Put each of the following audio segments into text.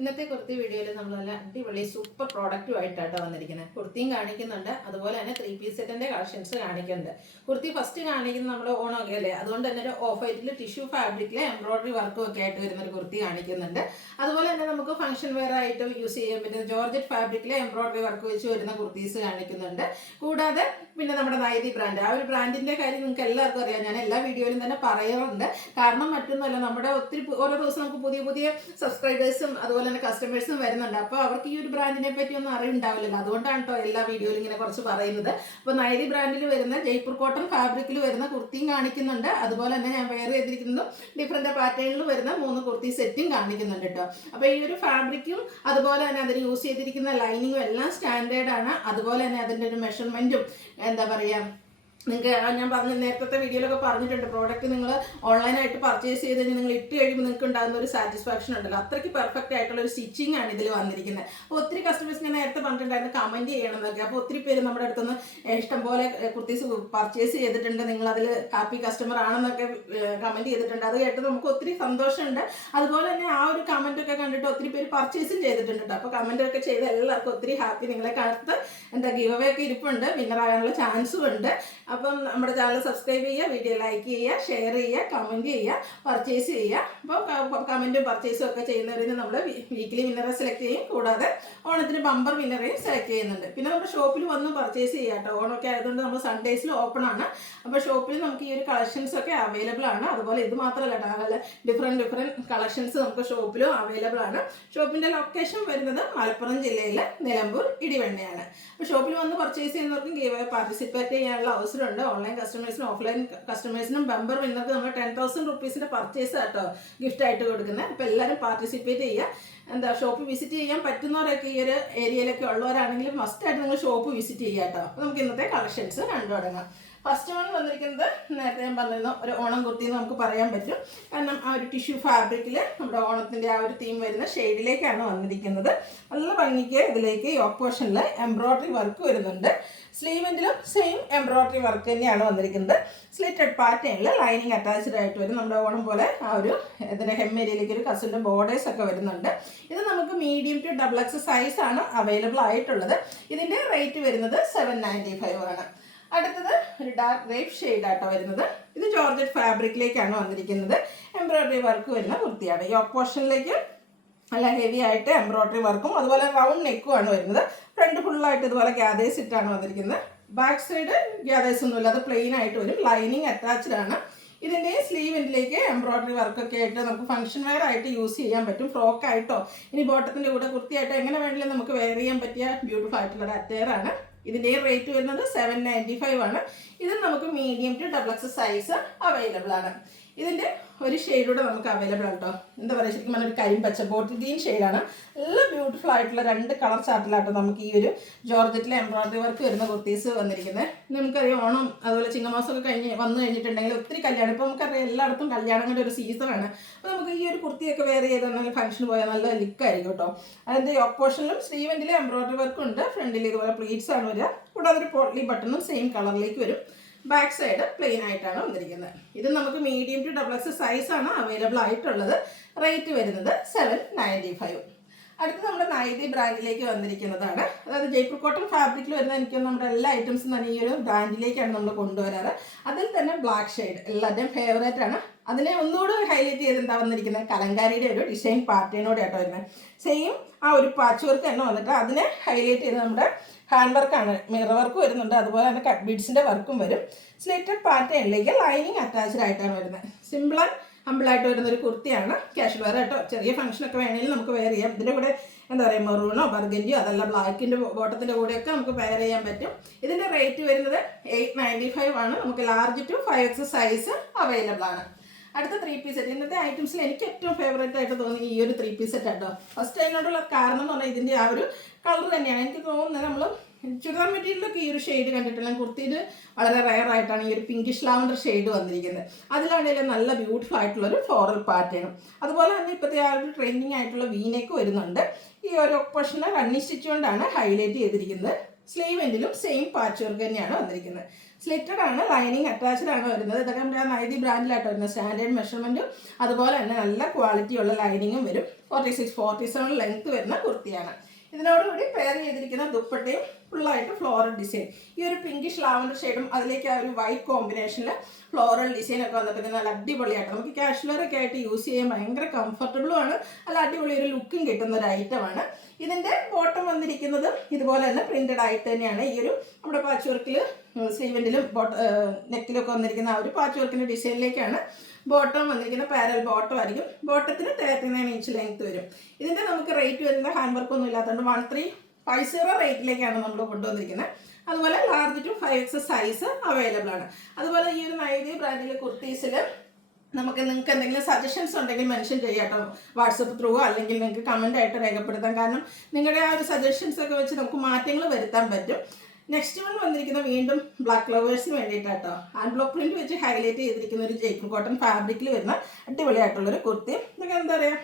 ഇന്നത്തെ കുർത്തി വീഡിയോയിൽ നമ്മൾ നല്ല അടിപൊളി സൂപ്പർ പ്രോഡക്റ്റുമായിട്ടാണ് വന്നിരിക്കുന്നത്. കുർത്തിയും കാണിക്കുന്നുണ്ട്, അതുപോലെ തന്നെ 3 പീസ് സെറ്റിന്റെ കളക്ഷൻസ് കാണിക്കുന്നുണ്ട്. കുർത്തി ഫസ്റ്റ് കാണിക്കുന്നത് നമ്മൾ ഓണമൊക്കെ അല്ലേ, അതുകൊണ്ട് തന്നെ ഒരു ഓഫ് വൈറ്റിൽ ടിഷ്യൂ ഫാബ്രിക്കിലെ എംബ്രോയിഡറി വർക്കും ഒക്കെ ആയിട്ട് വരുന്ന ഒരു കുർത്തി കാണിക്കുന്നുണ്ട്. അതുപോലെ തന്നെ നമുക്ക് ഫംഗ്ഷൻ വെയർ ആയിട്ട് യൂസ് ചെയ്യാൻ പറ്റുന്ന ജോർജറ്റ് ഫാബ്രിക്കിലെ എംബ്രോയിഡറി വർക്ക് വെച്ച് വരുന്ന കുർത്തീസ് കാണിക്കുന്നുണ്ട്. കൂടാതെ പിന്നെ നമ്മുടെ നൈതി ബ്രാൻഡ്, ആ ഒരു ബ്രാൻഡിന്റെ കാര്യം നിങ്ങൾക്ക് എല്ലാവർക്കും അറിയാം. ഞാൻ എല്ലാ വീഡിയോയിലും തന്നെ പറയാറുണ്ട്. കാരണം മറ്റൊന്നുമല്ല, നമ്മുടെ ഒത്തിരി ഓരോ ദിവസം നമുക്ക് പുതിയ പുതിയ സബ്സ്ക്രൈബേഴ്സും അതുപോലെ തന്നെ കസ്റ്റമേഴ്സും വരുന്നുണ്ട്. അപ്പോൾ അവർക്ക് ഈ ഒരു ബ്രാൻഡിനെ പറ്റി ഒന്നും അറിവുണ്ടാവില്ലല്ലോ. അതുകൊണ്ടാണ് കേട്ടോ എല്ലാ വീഡിയോയിലും ഇങ്ങനെ കുറച്ച് പറയുന്നത്. അപ്പോൾ നൈതി ബ്രാൻഡിൽ വരുന്ന ജയ്പൂർ കോട്ടൺ ഫാബ്രിക്കിൽ വരുന്ന കുർത്തിയും കാണിക്കുന്നുണ്ട്. അതുപോലെ തന്നെ ഞാൻ വെയർ ചെയ്തിരിക്കുന്നതും ഡിഫറെന്റ് പാറ്റേണിൽ വരുന്ന 3 കുർത്തി സെറ്റും കാണിക്കുന്നുണ്ട് കേട്ടോ. അപ്പോൾ ഈ ഒരു ഫാബ്രിക്കും അതുപോലെ തന്നെ അതിന് യൂസ് ചെയ്തിരിക്കുന്ന ലൈനിങ്ങും എല്ലാം സ്റ്റാൻഡേർഡ് ആണ്. അതുപോലെ തന്നെ അതിൻ്റെ ഒരു മെഷർമെന്റും എന്താ പറയുക, നിങ്ങൾക്ക് ഞാൻ പറഞ്ഞ നേരത്തെ വീഡിയോയിലൊക്കെ പറഞ്ഞിട്ടുണ്ട്, പ്രോഡക്റ്റ് നിങ്ങൾ ഓൺലൈനായിട്ട് പർച്ചേസ് ചെയ്ത് കഴിഞ്ഞാൽ നിങ്ങൾ ഇട്ട് കഴിയുമ്പോൾ നിങ്ങൾക്ക് ഉണ്ടാകുന്ന ഒരു സാറ്റിസ്ഫാക്ഷൻ ഉണ്ടല്ലോ. അത്രയ്ക്ക് പെർഫെക്റ്റ് ആയിട്ടുള്ള ഒരു സ്റ്റിച്ചിങ് ആണ് ഇതിൽ വന്നിരിക്കുന്നത്. അപ്പോൾ ഒത്തിരി കസ്റ്റമേഴ്സ് ഞാൻ നേരത്തെ പറഞ്ഞിട്ടുണ്ടായിരുന്നു കമൻറ്റ് ചെയ്യണമെന്നൊക്കെ. അപ്പോൾ ഒത്തിരി പേര് നമ്മുടെ അടുത്തുനിന്ന് ഇഷ്ടംപോലെ കുർത്തീസ് പർച്ചേസ് ചെയ്തിട്ടുണ്ട്, നിങ്ങൾ അതിൽ ഹാപ്പി കസ്റ്റമർ ആണെന്നൊക്കെ കമൻറ്റ് ചെയ്തിട്ടുണ്ട്. അത് കേട്ട് നമുക്ക് ഒത്തിരി സന്തോഷമുണ്ട്. അതുപോലെ തന്നെ ആ ഒരു കമൻറ്റൊക്കെ കണ്ടിട്ട് ഒത്തിരി പേര് പർച്ചേസും ചെയ്തിട്ടുണ്ട് കേട്ടോ. അപ്പോൾ കമൻറ്റൊക്കെ ചെയ്ത് എല്ലാവർക്കും ഒത്തിരി ഹാപ്പി. നിങ്ങളെ കാലത്ത് ഗീവ് അവേ ഒക്കെ ഇരിപ്പുണ്ട്, വിന്നറാകാനുള്ള ചാൻസും ഉണ്ട്. അപ്പം നമ്മുടെ ചാനൽ സബ്സ്ക്രൈബ് ചെയ്യുക, വീഡിയോ ലൈക്ക് ചെയ്യുക, ഷെയർ ചെയ്യുക, കമൻറ്റ് ചെയ്യുക, പർച്ചേസ് ചെയ്യുക. അപ്പോൾ കമൻറ്റും പർച്ചേസും ഒക്കെ ചെയ്യുന്നവരിൽ നിന്ന് നമ്മൾ വീക്കിലി വിന്നറെ സെലക്ട് ചെയ്യും. കൂടാതെ ഓണത്തിന് ബമ്പർ വിന്നറേയും സെലക്ട് ചെയ്യുന്നുണ്ട്. പിന്നെ നമ്മുടെ ഷോപ്പിൽ വന്ന് പർച്ചേസ് ചെയ്യുക കേട്ടോ. ഓണമൊക്കെ ആയതുകൊണ്ട് നമ്മൾ സൺഡേസിൽ ഓപ്പൺ ആണ്. അപ്പോൾ ഷോപ്പിൽ നമുക്ക് ഈ ഒരു കളക്ഷൻസ് ഒക്കെ അവൈലബിൾ ആണ്. അതുപോലെ ഇത് മാത്രമല്ല കേട്ടോ, നല്ല ഡിഫറെൻറ്റ് കളക്ഷൻസ് നമുക്ക് ഷോപ്പിലും അവൈലബിൾ ആണ്. ഷോപ്പിൻ്റെ ലൊക്കേഷൻ വരുന്നത് മലപ്പുറം ജില്ലയിലെ നിലമ്പൂർ ഇടിവണ്ണയാണ്. അപ്പോൾ ഷോപ്പിൽ വന്ന് പർച്ചേസ് ചെയ്യുന്നവർക്കും ഗീവ് അവേ പാർട്ടിസിപ്പേറ്റ് ചെയ്യാനുള്ള അവസരമുണ്ട്. ഓൺലൈൻ കസ്റ്റമേഴ്സിനും ഓഫ്ലൈൻ കസ്റ്റമേഴ്സിനും ബമ്പർ വിന്നർക്ക് നമ്മൾ 10,000 റുപ്പീസിന്റെ പർച്ചേസ് ആട്ടോ ഗിഫ്റ്റ് ആയിട്ട് കൊടുക്കുന്നത്. അപ്പോൾ എല്ലാവരും പാർട്ടിസിപ്പേറ്റ് ചെയ്യുക. ഷോപ്പ് വിസിറ്റ് ചെയ്യാൻ പറ്റുന്നവരൊക്കെ ഈ ഒരു ഏരിയയിലൊക്കെ ഉള്ളവരാണെങ്കിലും മസ്റ്റായിട്ട് നിങ്ങൾ ഷോപ്പ് വിസിറ്റ് ചെയ്യുക കേട്ടോ. അപ്പോൾ നമുക്ക് ഇന്നത്തെ കളക്ഷൻസ് കണ്ടു തുടങ്ങാം. ഫസ്റ്റ് വൺ വന്നിരിക്കുന്നത് നേരത്തെ ഞാൻ പറഞ്ഞിരുന്ന ഒരു ഓണം കുർത്തി എന്ന് നമുക്ക് പറയാൻ പറ്റും. കാരണം ആ ഒരു ടിഷ്യൂ ഫാബ്രിക്കിൽ നമ്മുടെ ഓണത്തിൻ്റെ ആ ഒരു തീം വരുന്ന ഷെയ്ഡിലേക്കാണ് വന്നിരിക്കുന്നത്. നല്ല ഭംഗിക്ക് ഇതിലേക്ക് യോക്ക് പോർഷനിൽ എംബ്രോയിഡറി വർക്ക് വരുന്നുണ്ട്. സ്ലീവെന്റിലും സെയിം എംബ്രോയിഡറി വർക്ക് തന്നെയാണ് വന്നിരിക്കുന്നത്. സ്ലിറ്റഡ് പാറ്റേണിൽ ലൈനിങ് അറ്റാച്ച്ഡ് ആയിട്ട് വരും. നമ്മുടെ ഓണം പോലെ ആ ഒരു ഇതിൻ്റെ ഹെമ്മേരിയിലേക്ക് ഒരു കസിൻ്റെ ബോർഡേഴ്സ് ഒക്കെ വരുന്നുണ്ട്. ഇത് നമുക്ക് മീഡിയം ടു XXL സൈസാണ് അവൈലബിൾ ആയിട്ടുള്ളത്. ഇതിൻ്റെ റേറ്റ് വരുന്നത് 795 ആണ്. അടുത്തത് ഒരു ഡാർക്ക് ഗ്രേപ്പ് ഷെയ്ഡാട്ടോ വരുന്നത്. ഇത് ജോർജറ്റ് ഫാബ്രിക്കിലേക്കാണ് വന്നിരിക്കുന്നത്. എംബ്രോയിഡറി വർക്ക് വരുന്ന കുർത്തിയാണ്. ഈ പോർഷനിലേക്ക് നല്ല ഹെവി ആയിട്ട് എംബ്രോയിഡറി വർക്കും അതുപോലെ റൗണ്ട് നെക്കും ആണ് വരുന്നത്. ഫ്രണ്ട് ഫുള്ളായിട്ട് ഇതുപോലെ ഗ്യാദേഴ്സ് ഇട്ടാണ് വന്നിരിക്കുന്നത്. ബാക്ക് സൈഡ് ഗ്യാദേഴ്സ് ഒന്നുമില്ല, അത് പ്ലെയിൻ ആയിട്ട് വരും. ലൈനിങ് അറ്റാച്ച്ഡ് ആണ്. ഇതിൻ്റെ സ്ലീവിലേക്ക് എംബ്രോയിഡറി വർക്കൊക്കെ ആയിട്ട് നമുക്ക് ഫംഗ്ഷൻ വെയർ ആയിട്ട് യൂസ് ചെയ്യാൻ പറ്റും. ഫ്രോക്കായിട്ടോ ഇനി ബോട്ടത്തിൻ്റെ കൂടെ കുർത്തിയായിട്ടോ എങ്ങനെ വേണമെങ്കിലും നമുക്ക് വെയർ ചെയ്യാൻ പറ്റിയ ബ്യൂട്ടിഫുൾ ആയിട്ടുള്ള ഒരു അറ്റയർ ആണ്. ഇതിൻ്റെ റേറ്റ് വരുന്നത് 795 ആണ്. ഇത് നമുക്ക് medium to XXL size available ആണ്. ഇതിൻ്റെ ഒരു ഷെയ്ഡൂടെ നമുക്ക് അവൈലബിൾ ആട്ടോ. എന്താ പറയുക, ശരിക്കും പറഞ്ഞാൽ ഒരു കരിമ്പച്ച ബോട്ടിൽ ഗ്രീൻ ഷെയ്ഡാണ്. നല്ല ബ്യൂട്ടിഫുൾ ആയിട്ടുള്ള 2 കളർ ചാർട്ടിലാട്ടോ നമുക്ക് ഈ ഒരു ജോർജറ്റിലെ എംബ്രോയിഡറി വർക്ക് വരുന്ന കുർത്തീസ് വന്നിരിക്കുന്നത്. നമുക്കറിയാം ഓണം അതുപോലെ ചിങ്ങമാസമൊക്കെ വന്നു കഴിഞ്ഞിട്ടുണ്ടെങ്കിൽ ഒത്തിരി കല്യാണം, ഇപ്പോൾ നമുക്കറിയാം എല്ലായിടത്തും കല്യാണങ്ങളുടെ ഒരു സീസണാണ്. അപ്പോൾ നമുക്ക് ഈ ഒരു കുർത്തിയൊക്കെ വെയർ ചെയ്തെങ്കിൽ ഫംഗ്ഷന് പോയാൽ നല്ല ലുക്കായിരിക്കും കേട്ടോ. അതിൻ്റെ യോക്ക് പോർഷനിലും സ്ലീവെന്റിലും എംബ്രോയിഡറി വർക്കും ഉണ്ട്. ഫ്രണ്ടിൽ ഇതുപോലെ പ്ലീറ്റ്സ് ആണ് വരിക. കൂടാതെ ഒരു പോട്ട്ലി ബട്ടണും സെയിം കളറിലേക്ക് വരും. ബാക്ക് സൈഡ് പ്ലെയിൻ ആയിട്ടാണ് വന്നിരിക്കുന്നത്. ഇത് നമുക്ക് മീഡിയം ടു XXL സൈസാണ് അവൈലബിൾ ആയിട്ടുള്ളത്. റേറ്റ് വരുന്നത് 795. അടുത്ത് നമ്മുടെ നൈതി ബ്രാൻഡിലേക്ക് വന്നിരിക്കുന്നതാണ്. അതായത് ജയ്പൂർ കോട്ടൺ ഫാബ്രിക്കിൽ വരുന്ന എനിക്ക് നമ്മുടെ എല്ലാ ഐറ്റംസും തന്നെ ഈ ഒരു ബ്രാൻഡിലേക്കാണ് നമ്മൾ കൊണ്ടുവരാറ്. അതിൽ തന്നെ ബ്ലാക്ക് ഷെയ്ഡ് എല്ലാവരുടെയും ഫേവറേറ്റ് ആണ്. അതിനെ ഒന്നുകൂടെ ഹൈലൈറ്റ് ചെയ്ത് എന്താ വന്നിരിക്കുന്നത്, കലങ്കാരിയുടെ ഒരു ഡിസൈൻ പാറ്റേണോടെ ആട്ടോ വരുന്നത്. സെയിം ആ ഒരു പാച്ച് വർക്ക് തന്നെ വന്നിട്ട് അതിനെ ഹൈലൈറ്റ് ചെയ്ത് നമ്മുടെ ഹാൻഡ് വർക്കാണ്, മിറർ വർക്ക് വരുന്നുണ്ട്. അതുപോലെ തന്നെ കട്ട് ബീഡ്സിൻ്റെ വർക്കും വരും. സ്ലിറ്റഡ് പാറ്റേണിലേക്ക് ലൈനിങ് അറ്റാച്ച്ഡ് ആയിട്ടാണ് വരുന്നത്. സിമ്പിൾ ആൻഡ് ഹമ്പിളായിട്ട് വരുന്ന ഒരു കുർത്തിയാണ്. ക്യാഷ്വൽ വെയർ ആയിട്ടോ ചെറിയ ഫംഗ്ഷനൊക്കെ വേണമെങ്കിൽ നമുക്ക് വെയർ ചെയ്യാം. ഇതിൻ്റെ കൂടെ എന്താ പറയുക, മെറൂണോ ബർഗൻഡിയോ അതല്ല ബ്ലാക്കിൻ്റെ ബോട്ടത്തിൻ്റെ കൂടെയൊക്കെ നമുക്ക് വെയർ ചെയ്യാൻ പറ്റും. ഇതിൻ്റെ റേറ്റ് വരുന്നത് 895 ആണ്. നമുക്ക് large to 5XL size available ആണ്. അടുത്ത 3 പീസ് സെറ്റ്. ഇന്നത്തെ ഐറ്റംസിൽ എനിക്ക് ഏറ്റവും ഫേവറേറ്റ് ആയിട്ട് തോന്നി ഈ ഒരു 3 പീസ് സെറ്റ് ആട്ടോ. ഫസ്റ്റ് അതിനോടുള്ള കാരണം എന്ന് പറഞ്ഞാൽ ഇതിൻ്റെ ആ ഒരു കളർ തന്നെയാണ്. എനിക്ക് തോന്നുന്നത് നമ്മൾ ചുരിദാർ മെറ്റീരിയലൊക്കെ ഈ ഒരു ഷെയ്ഡ് കണ്ടിട്ടില്ല. കുർത്തിയിൽ വളരെ റയർ ആയിട്ടാണ് ഈ ഒരു പിങ്കിഷ് ലാവണ്ടർ ഷെയ്ഡ് വന്നിരിക്കുന്നത്. അതിലാണെങ്കിലും നല്ല ബ്യൂട്ടിഫുൾ ആയിട്ടുള്ളൊരു ഫ്ലോറൽ പാറ്റേണും അതുപോലെ തന്നെ ഇപ്പോഴത്തെ ആ ഒരു ട്രെൻഡിങ് ആയിട്ടുള്ള വീനേക്ക് വരുന്നുണ്ട്. ഈ ഒരു പോർഷനെ റണ്ണി സ്റ്റിച്ച് കൊണ്ടാണ് ഹൈലൈറ്റ് ചെയ്തിരിക്കുന്നത്. സ്ലീവെന്റിലും സെയിം പാച്ച് വർക്ക് തന്നെയാണ് വന്നിരിക്കുന്നത്. സ്ലിറ്റഡ് ആണ്, ലൈനിങ് അറ്റാച്ച്ഡ് ആണ് വരുന്നത്. ഇതൊക്കെ നമ്മുടെ നൈതി ബ്രാൻഡിലായിട്ട് വരുന്നത്. സ്റ്റാൻഡേർഡ് മെഷർമെൻറ്റും അതുപോലെ തന്നെ നല്ല ക്വാളിറ്റിയുള്ള ലൈനിങ്ങും വരും. 47 ലെങ്ത് വരുന്ന കുർത്തിയാണ്. ഇതിനോടുകൂടി പെയർ ചെയ്തിരിക്കുന്ന ദുപ്പട്ടയും ഫുള്ളായിട്ട് ഫ്ലോറൽ ഡിസൈൻ. ഈ ഒരു പിങ്കിഷ് ലാവൻഡർ ഷെയ്ഡും അതിലേക്ക് ആ ഒരു വൈറ്റ് കോമ്പിനേഷനിൽ ഫ്ലോറൽ ഡിസൈൻ ഒക്കെ വന്നപ്പോൾ നല്ല അടിപൊളിയായിട്ട് നമുക്ക് കാഷ്വലറൊക്കെ ആയിട്ട് യൂസ് ചെയ്യാൻ ഭയങ്കര കംഫർട്ടബിളും ആണ്. നല്ല അടിപൊളി ഒരു ലുക്കും കിട്ടുന്ന ഒരു ഐറ്റമാണ്. ഇതിൻ്റെ ബോട്ടം വന്നിരിക്കുന്നത് ഇതുപോലെ തന്നെ പ്രിന്റഡ് ആയിട്ട് തന്നെയാണ്. ഈ ഒരു നമ്മുടെ പാച്ച് വർക്കിൽ സ്ലീവെൻറ്റിലും നെക്കിലൊക്കെ വന്നിരിക്കുന്ന ആ ഒരു പാച്ച് വർക്കിൻ്റെ ഡിസൈനിലേക്കാണ് ബോട്ടം വന്നിരിക്കുന്ന. പാരൽ ബോട്ടം ആയിരിക്കും. ബോട്ടത്തിന് 39 ഇഞ്ച് ലെങ്ത് വരും. ഇതിൻ്റെ നമുക്ക് റേറ്റ് വരുന്ന ഹാൻഡ് വർക്കൊന്നും ഇല്ലാത്തതുകൊണ്ട് 1350 റേറ്റിലേക്കാണ് നമ്മൾ കൊണ്ടുവന്നിരിക്കുന്നത്. അതുപോലെ large to 5X size available ആണ്. അതുപോലെ ഈ ഒരു നൈതി ബ്രാൻഡിലെ കുർത്തീസിൽ നിങ്ങൾക്ക് എന്തെങ്കിലും സജഷൻസ് ഉണ്ടെങ്കിൽ മെൻഷൻ ചെയ്യാം കേട്ടോ, വാട്സപ്പ് ത്രൂ അല്ലെങ്കിൽ നിങ്ങൾക്ക് കമൻ്റ് ആയിട്ട് രേഖപ്പെടുത്താം. കാരണം നിങ്ങളുടെ ആ ഒരു സജഷൻസ് ഒക്കെ വെച്ച് നമുക്ക് മാറ്റങ്ങൾ വരുത്താൻ പറ്റും. നെക്സ്റ്റ് വൺ വന്നിരിക്കുന്ന വീണ്ടും ബ്ലാക്ക് ലവേഴ്സിന് വേണ്ടിയിട്ടാട്ടോ. ഹാൻഡ് ബ്ലോക്ക് പ്രിന്റ് വെച്ച് ഹൈലൈറ്റ് ചെയ്തിരിക്കുന്ന ഒരു ജയ്പൂർ കോട്ടൺ ഫാബ്രിക്കിൽ വരുന്ന അടിപൊളിയായിട്ടുള്ളൊരു കുർത്തി. ഇതൊക്കെ എന്താ പറയുക,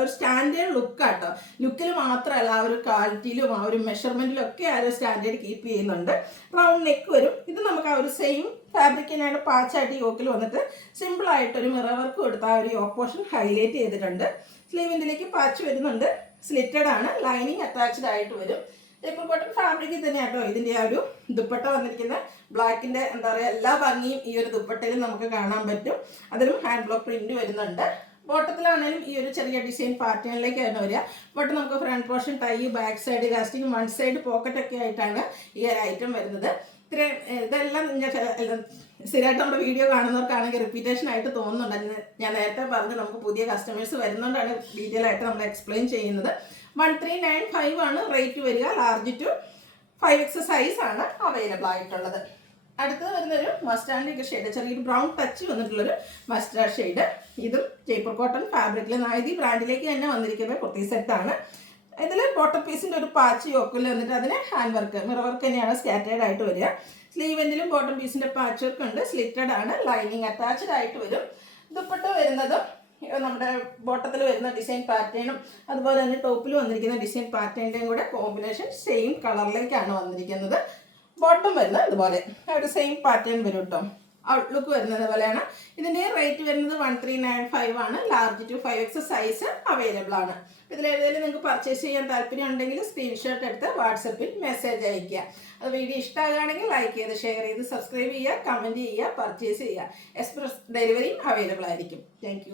ഒരു സ്റ്റാൻഡേർഡ് ലുക്കാട്ടോ. ലുക്കിൽ മാത്രമല്ല ആ ഒരു ക്വാളിറ്റിയിലും ആ ഒരു മെഷർമെൻറ്റിലും ഒക്കെ ആ ഒരു സ്റ്റാൻഡേർഡ് കീപ്പ് ചെയ്യുന്നുണ്ട്. റൗണ്ട് നെക്ക് വരും. ഇത് നമുക്ക് ആ ഒരു സെയിം ഫാബ്രിക്കിനായിട്ട് പാച്ചായിട്ട് യോക്കിൽ വന്നിട്ട് സിമ്പിളായിട്ടൊരു മിറർ വർക്ക് കൊടുത്ത ആ ഒരു യോക്ക് പോർഷൻ ഹൈലൈറ്റ് ചെയ്തിട്ടുണ്ട്. സ്ലീവിൻ്റിലേക്ക് പാച്ച് വരുന്നുണ്ട്. സ്ലിറ്റഡ് ആണ്. ലൈനിങ് അറ്റാച്ച്ഡ് ആയിട്ട് വരും. ജയ്പൂർ കോട്ടൺ ഫാബ്രിക്കിൽ തന്നെ കേട്ടോ ഇതിൻ്റെ ആ ഒരു ദുപ്പട്ട വന്നിരിക്കുന്ന ബ്ലാക്കിൻ്റെ എന്താ പറയുക എല്ലാ ഭംഗിയും ഈ ഒരു ദുപ്പട്ടയിൽ നമുക്ക് കാണാൻ പറ്റും. അതിലും ഹാൻഡ് ബ്ലോക്ക് പ്രിന്റ് വരുന്നുണ്ട്. ബോട്ടത്തിലാണെങ്കിലും ഈ ഒരു ചെറിയ ഡിസൈൻ പാറ്റേണിലേക്കാണ് വരിക. ബോട്ടം നമുക്ക് front portion tie, back side elastic, one side pocket ഒക്കെ ആയിട്ടാണ് ഈ ഒരു ഐറ്റം വരുന്നത്. ഇതെല്ലാം സ്ഥിരമായിട്ട് നമ്മുടെ വീഡിയോ കാണുന്നവർക്കാണെങ്കിൽ റിപ്പീറ്റേഷൻ ആയിട്ട് തോന്നുന്നുണ്ട്. ഞാൻ നേരത്തെ പറഞ്ഞ് നമുക്ക് പുതിയ കസ്റ്റമേഴ്സ് വരുന്നതുകൊണ്ടാണ് ഡീറ്റെയിൽ ആയിട്ട് നമ്മൾ എക്സ്പ്ലെയിൻ ചെയ്യുന്നത്. 1395 ആണ് റേറ്റ് വരിക. ലാർജ് ടു 5X സൈസ് ആണ് അവൈലബിൾ ആയിട്ടുള്ളത്. അടുത്തത് വരുന്നൊരു മസ്റ്റാർഡ് ഷെയ്ഡ്, ചെറിയൊരു ബ്രൗൺ ടച്ച് വന്നിട്ടുള്ളൊരു മസ്റ്റാർഡ് ഷെയ്ഡ്. ഇതും ജയ്പൂർ കോട്ടൺ ഫാബ്രിക്കിൽ നൈതി ബ്രാൻഡിലേക്ക് തന്നെ വന്നിരിക്കുന്ന കുർത്തി സെറ്റാണ്. ഇതിൽ ബോട്ടം പീസിൻ്റെ ഒരു പാച്ച് യോക്കിൽ വന്നിട്ട് അതിന് ഹാൻഡ് വർക്ക്, മിറർ വർക്ക് തന്നെയാണ് സ്കാറ്റേർഡ് ആയിട്ട് വരിക. സ്ലീവെൻറ്റിലും ബോട്ടം പീസിൻ്റെ പാച്ച് വർക്ക് ഉണ്ട്. സ്ലിറ്റഡ് ആണ്. ലൈനിങ് അറ്റാച്ച്ഡ് ആയിട്ട് വരും. ദുപ്പട്ട വരുന്നതും നമ്മുടെ ബോട്ടത്തിൽ വരുന്ന ഡിസൈൻ പാറ്റേണും അതുപോലെ തന്നെ ടോപ്പിൽ വന്നിരിക്കുന്ന ഡിസൈൻ പാറ്റേണിൻ്റെയും കൂടെ കോമ്പിനേഷൻ സെയിം കളറിലേക്കാണ് വന്നിരിക്കുന്നത്. ബോട്ടം വരുന്നത് ഇതുപോലെ ഒരു സെയിം പാറ്റേൺ വരും കേട്ടോ. ഔട്ട്ലുക്ക് വരുന്നത് പോലെയാണ്. ഇതിൻ്റെ റേറ്റ് വരുന്നത് 1395 ആണ്. Large to 5X size available ആണ്. ഇതിലേതെങ്കിലും നിങ്ങൾക്ക് പർച്ചേസ് ചെയ്യാൻ താല്പര്യം ഉണ്ടെങ്കിൽ സ്ക്രീൻഷോട്ട് എടുത്ത് വാട്സപ്പിൽ മെസ്സേജ് അയയ്ക്കുക. അത് വീഡിയോ ഇഷ്ടമാകുകയാണെങ്കിൽ ലൈക്ക് ചെയ്ത് ഷെയർ ചെയ്ത് സബ്സ്ക്രൈബ് ചെയ്യുക, കമൻറ്റ് ചെയ്യുക, പർച്ചേസ് ചെയ്യുക. എക്സ്പ്രസ് ഡെലിവറി അവൈലബിൾ ആയിരിക്കും. താങ്ക്